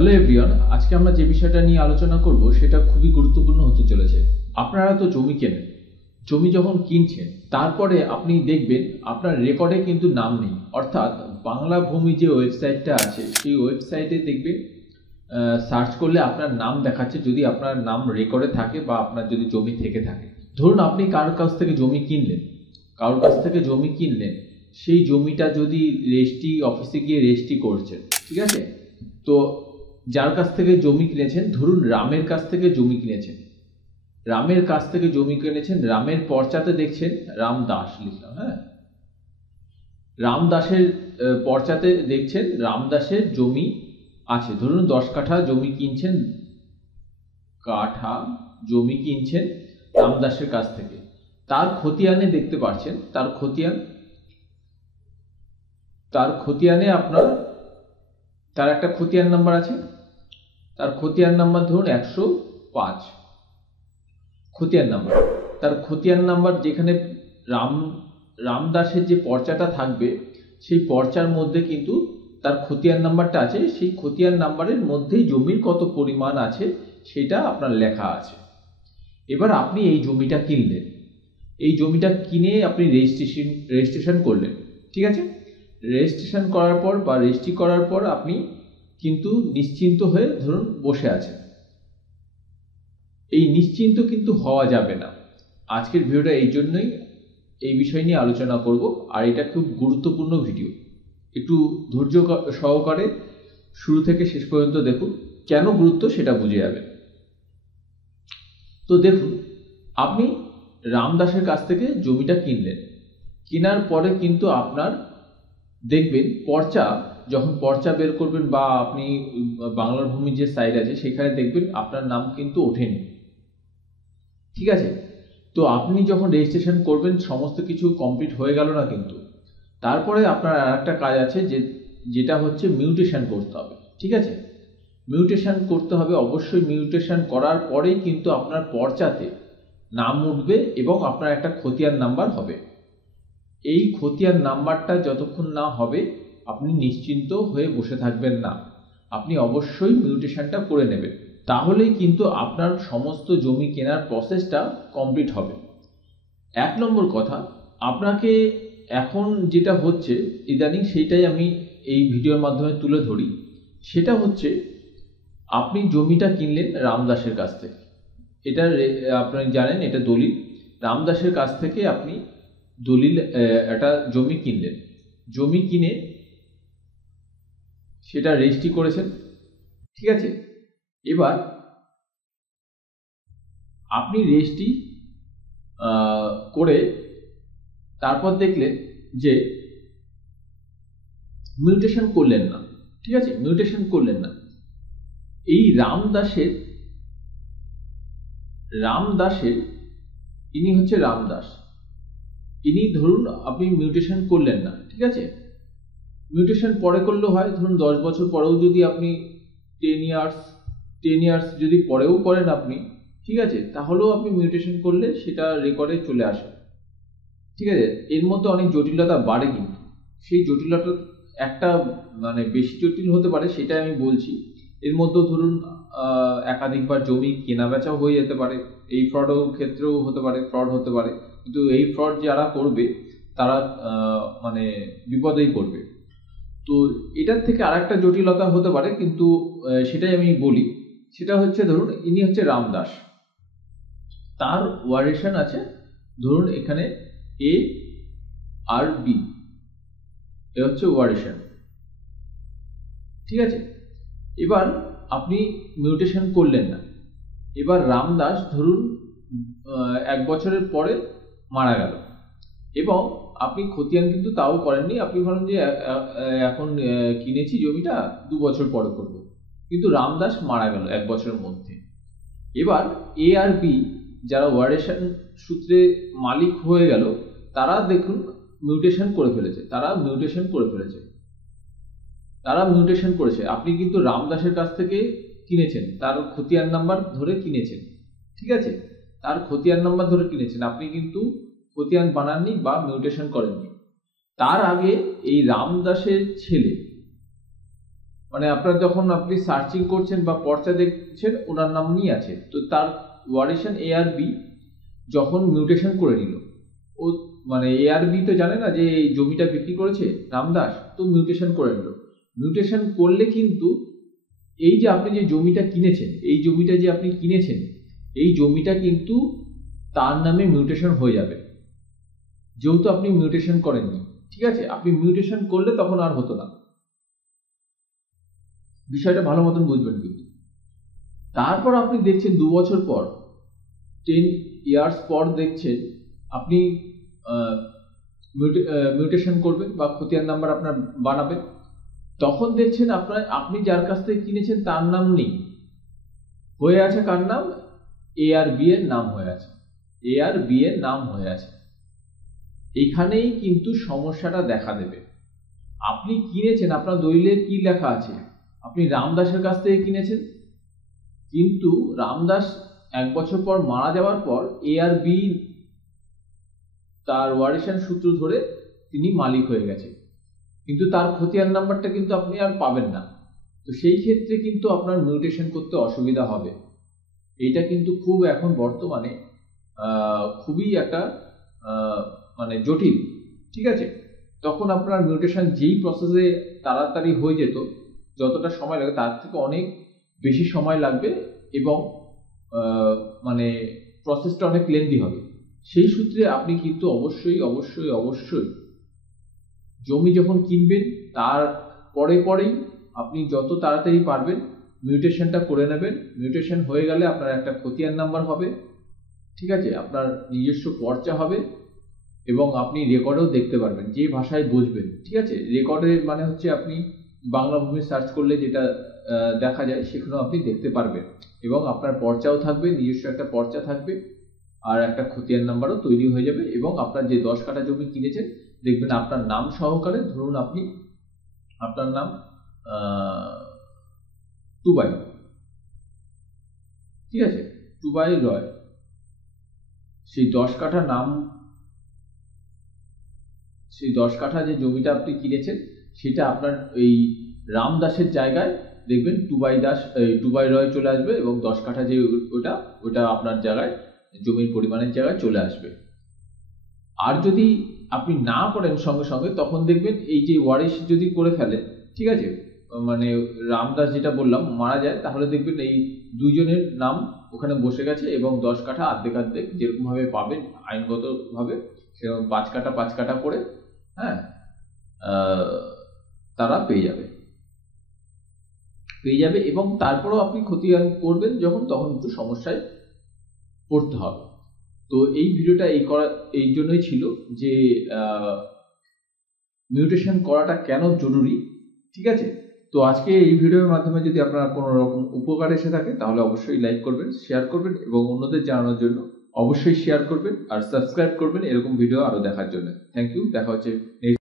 Hello everyone, আজকে আমরা যে বিষয়টা নিয়ে আলোচনা করব সেটা খুবই গুরুত্বপূর্ণ হতে চলেছে। আপনারা তো জমি কেনেন, জমি যখন কিনছেন তারপরে আপনি দেখবেন আপনার রেকর্ডে কিন্তু নাম নেই। অর্থাৎ বাংলা ভূমি যে ওয়েবসাইটটা আছে সেই ওয়েবসাইটে দেখবে সার্চ করলে আপনার নাম দেখাচ্ছে, যদি আপনার নাম রেকর্ডে থাকে বা আপনার যদি জমি থেকে থাকে। ধরুন আপনি কারোর কাছ থেকে জমি কিনলেন, সেই জমিটা যদি রেজিস্ট্রি অফিসে গিয়ে রেজিস্ট্রি করছেন, ঠিক আছে? তো যার কাছ থেকে জমি কিনেছেন, ধরুন রামের কাছ থেকে জমি কিনেছেন, রামের পর্চাতে দেখছেন রাম দাস লিখলাম, হ্যাঁ, রামদাসের পর্চাতে দেখছেন রামদাসের জমি আছে। ধরুন 10 কাঠা জমি কিনছেন রামদাসের কাছ থেকে। তার খতিয়ানে দেখতে পাচ্ছেন, তার খতিয়ানে আপনার তার একটা খতিয়ান নাম্বার আছে। তার খতিয়ান নাম্বার ধরুন 105 খতিয়ান নাম্বার। তার খতিয়ান নাম্বার যেখানে রামদাসের যে পর্চাটা থাকবে সেই পর্চার মধ্যে কিন্তু তার খতিয়ান নাম্বারটা আছে। সেই খতিয়ান নাম্বারের মধ্যেই জমির কত পরিমাণ আছে সেটা আপনার লেখা আছে। এবার আপনি এই জমিটা কিনলেন, এই জমিটা কিনে আপনি রেজিস্ট্রেশন করলেন, ঠিক আছে? রেজিস্ট্রেশন করার পর বা রেজিস্ট্রি করার পর আপনি কিন্তু নিশ্চিন্ত হয়ে ধরুন বসে আছেন। এই নিশ্চিন্ত কিন্তু হওয়া যাবে না। আজকের ভিডিওটা এই জন্যই এই বিষয় নিয়ে আলোচনা করব, আর এটা খুব গুরুত্বপূর্ণ ভিডিও। একটু ধৈর্য সহকারে শুরু থেকে শেষ পর্যন্ত দেখুন, কেন গুরুত্ব সেটা বুঝে যাবেন। তো দেখুন, আপনি রামদাসের কাছ থেকে জমিটা কিনলেন, কেনার পরে কিন্তু আপনার দেখবেন যখন পর্চা বের করবেন বা আপনি বাংলার ভূমির যে সাইট আছে সেখানে দেখবেন আপনার নাম কিন্তু ওঠেনি, ঠিক আছে? তো আপনি যখন রেজিস্ট্রেশন করবেন সমস্ত কিছু কমপ্লিট হয়ে গেল না কিন্তু, তারপরে আপনার আর একটা কাজ আছে যেটা হচ্ছে মিউটেশন করতে হবে, ঠিক আছে? মিউটেশন করতে হবে, অবশ্যই মিউটেশন করার পরেই কিন্তু আপনার পর্চাতে নাম উঠবে এবং আপনার একটা খতিয়ান নাম্বার হবে। এই খতিয়ান নাম্বারটা যতক্ষণ না হবে আপনি নিশ্চিন্ত হয়ে বসে থাকবেন না, আপনি অবশ্যই মিউটেশনটা করে নেবেন, তাহলেই কিন্তু আপনার সমস্ত জমি কেনার প্রসেসটা কমপ্লিট হবে। 1 নম্বর কথা, আপনাকে এখন যেটা হচ্ছে ইদানিং, সেইটাই আমি এই ভিডিওর মাধ্যমে তুলে ধরি। সেটা হচ্ছে, আপনি জমিটা কিনলেন রামদাসের কাছ থেকে, এটা আপনি জানেন এটা দলিল। রামদাসের কাছ থেকে আপনি একটা জমি কিনলেন, জমি কিনে সেটা রেজিস্ট্রি করেছেন, ঠিক আছে? এবার আপনি রেজিস্ট্রি করে তারপর দেখলেন যে মিউটেশন করলেন না, ঠিক আছে? মিউটেশন করলেন না। এই রামদাসের ইনি হচ্ছে রামদাস, ইনি ধরুন আপনি মিউটেশন করলেন না, ঠিক আছে? মিউটেশন পরে করলেও হয়, ধরুন 10 বছর পরেও যদি আপনি 10 ইয়ার্স যদি পরেও করেন আপনি, ঠিক আছে, তাহলেও আপনি মিউটেশন করলে সেটা রেকর্ডে চলে আসে, ঠিক আছে? এর মধ্যে অনেক জটিলতা বাড়ে, কিন্তু সেই জটিলতা একটা মানে বেশি জটিল হতে পারে, সেটা আমি বলছি। এর মধ্যে ধরুন একাধিকবার জমি কেনা বেচাও হয়ে যেতে পারে, এই ক্ষেত্রেও ফ্রড হতে পারে, কিন্তু এই ফ্রড যারা করবে তারা মানে বিপদেই পড়বে। তো এটার থেকে আরেকটা জটিলতা হতে পারে, কিন্তু সেটাই আমি বলি। সেটা হচ্ছে, ধরুন ইনি হচ্ছে রামদাস, তার ওয়ারেশন আছে, ধরুন এখানে এ আর বি, এ হচ্ছে ওয়ারেশন, ঠিক আছে? এবার আপনি মিউটেশন করলেন না। এবার রামদাস ধরুন 1 বছরের পরে মারা গেল, এবং আপনি খতিয়ান কিন্তু তাও করেননি। আপনি ভাবেন যে এখন কিনেছি জমিটা, 2 বছর পরে করব, কিন্তু রামদাস মারা গেল 1 বছরের মধ্যে। এবার এ আর বি যারা ওয়ারেশন সূত্রে মালিক হয়ে গেল, তারা দেখুন মিউটেশন করে ফেলেছে, আপনি কিন্তু রামদাসের কাছ থেকে কিনেছেন, তার খতিয়ান নাম্বার ধরে কিনেছেন, ঠিক আছে? তার খতিয়ান নাম্বার ধরে কিনেছেন, আপনি কিন্তু খতিয়ান বানাননি বা মিউটেশন করেননি। তার আগে এই রামদাসের ছেলে মানে আপনার যখন আপনি সার্চিং করছেন বা পর্চা দেখছেন ওনার নাম নিয়ে আছে, তো তার ওয়ারিশান এ আর বি যখন মিউটেশন করে নিল, ও মানে এ আর বি তো জানে না যে এই জমিটা বিক্রি করেছে রামদাস, তো মিউটেশন করে নিল। মিউটেশন করলে কিন্তু এই যে আপনি যে জমিটা কিনেছেন, এই জমিটা যে আপনি কিনেছেন, এই জমিটা কিন্তু তার নামে মিউটেশন হয়ে যাবে, যেহেতু আপনি মিউটেশন করেননি। ঠিক আছে, আপনি মিউটেশন করলে তখন আর হতো না। বিষয়টা ভালো মতন বুঝবেন কিন্তু। তারপর আপনি দেখছেন 2 বছর পর, 10 ইয়ার্স পর দেখছেন আপনি মিউটেশন করবেন বা খতিয়ান নাম্বার আপনার বানাবেন, তখন দেখছেন আপনি যার কাছ থেকে কিনেছেন তার নাম নেই, হয়ে আছে কার নাম? এ আর বি এর নাম হয়ে আছে, এ আর বি এর নাম হয়ে আছে। এখানেই কিন্তু সমস্যাটা দেখা দেবে। আপনি কিনেছেন, আপনার দলিলে কি লেখা আছে? আপনি রামদাসের কাছ থেকে কিনেছেন, কিন্তু রামদাস 1 বছর পর মারা যাওয়ার পর এ আর বি তার ওয়ারিশান সূত্র ধরে তিনি মালিক হয়ে গেছে, কিন্তু তার খতিয়ান নাম্বারটা কিন্তু আপনি আর পাবেন না। তো সেই ক্ষেত্রে কিন্তু আপনার মিউটেশন করতে অসুবিধা হবে। এইটা কিন্তু খুব এখন বর্তমানে খুবই একটা মানে জটিল। ঠিক আছে, তখন আপনার মিউটেশন যেই প্রসেসে তাড়াতাড়ি হয়ে যেত, যতটা সময় লাগে তার থেকে অনেক বেশি সময় লাগবে এবং মানে প্রসেসটা অনেক লেন্দি হবে। সেই সূত্রে আপনি কিন্তু অবশ্যই অবশ্যই অবশ্যই জমি যখন কিনবেন তার পরেই আপনি যত তাড়াতাড়ি পারবেন মিউটেশনটা করে নেবেন। মিউটেশন হয়ে গেলে আপনার একটা খতিয়ান নাম্বার হবে, ঠিক আছে, আপনার নিজস্ব পর্চা হবে এবং আপনি রেকর্ডেও দেখতে পারবেন যে ভাষায় বুঝবেন। ঠিক আছে, রেকর্ডে মানে হচ্ছে আপনি বাংলা ভূমি সার্চ করলে যেটা দেখা যায় সেখানেও আপনি দেখতে পারবেন এবং আপনার পর্চাও থাকবে, নিজস্ব একটা পর্চা থাকবে আর একটা খতিয়ান নাম্বারও তৈরি হয়ে যাবে এবং আপনার যে 10 কাঠা জমি কিনেছেন দেখবেন আপনার নাম সহকারে, ধরুন আপনার নাম টুবাই, ঠিক আছে, টুবাই রয়, সেই 10 কাঠা নাম, সেই 10 কাঠা যে জমিটা আপনি কিনেছেন সেটা আপনার এই রামদাসের জায়গায় দেখবেন টুবাই রয় চলে আসবে এবং 10 কাঠা যে ওটা আপনার জায়গায় জমির পরিমাণের জায়গায় চলে আসবে। আর যদি আপনি না করেন সঙ্গে সঙ্গে, তখন দেখবেন এই যে ওয়ারিশ যদি করে ফেলে, ঠিক আছে, মানে রামদাস যেটা বললাম মারা যায়, তাহলে দেখবেন এই দুইজনের নাম ওখানে বসে গেছে এবং 10 কাঠা অর্ধেক যেরকম ভাবে পাবেন আইনগত ভাবে সেরকম 5 কাঠা করে, হ্যাঁ, তারা পেয়ে যাবে এবং তারপরেও আপনি খতিয়ান করবেন যখন, তখন একটু সমস্যায় পড়তে হবে। তো এই ভিডিওটা এই জন্যই ছিল যে মিউটেশন করাটা কেন জরুরি। ঠিক আছে, তো আজকে এই ভিডিওর মাধ্যমে যদি আপনার কোনো রকম উপকার এসে থাকে তাহলে অবশ্যই লাইক করবেন, শেয়ার করবেন এবং অন্যদের জানানোর জন্য অবশ্যই শেয়ার করবেন আর সাবস্ক্রাইব করবেন এরকম ভিডিও আরো দেখার জন্য। থ্যাংক ইউ, দেখা হচ্ছে নেক্সট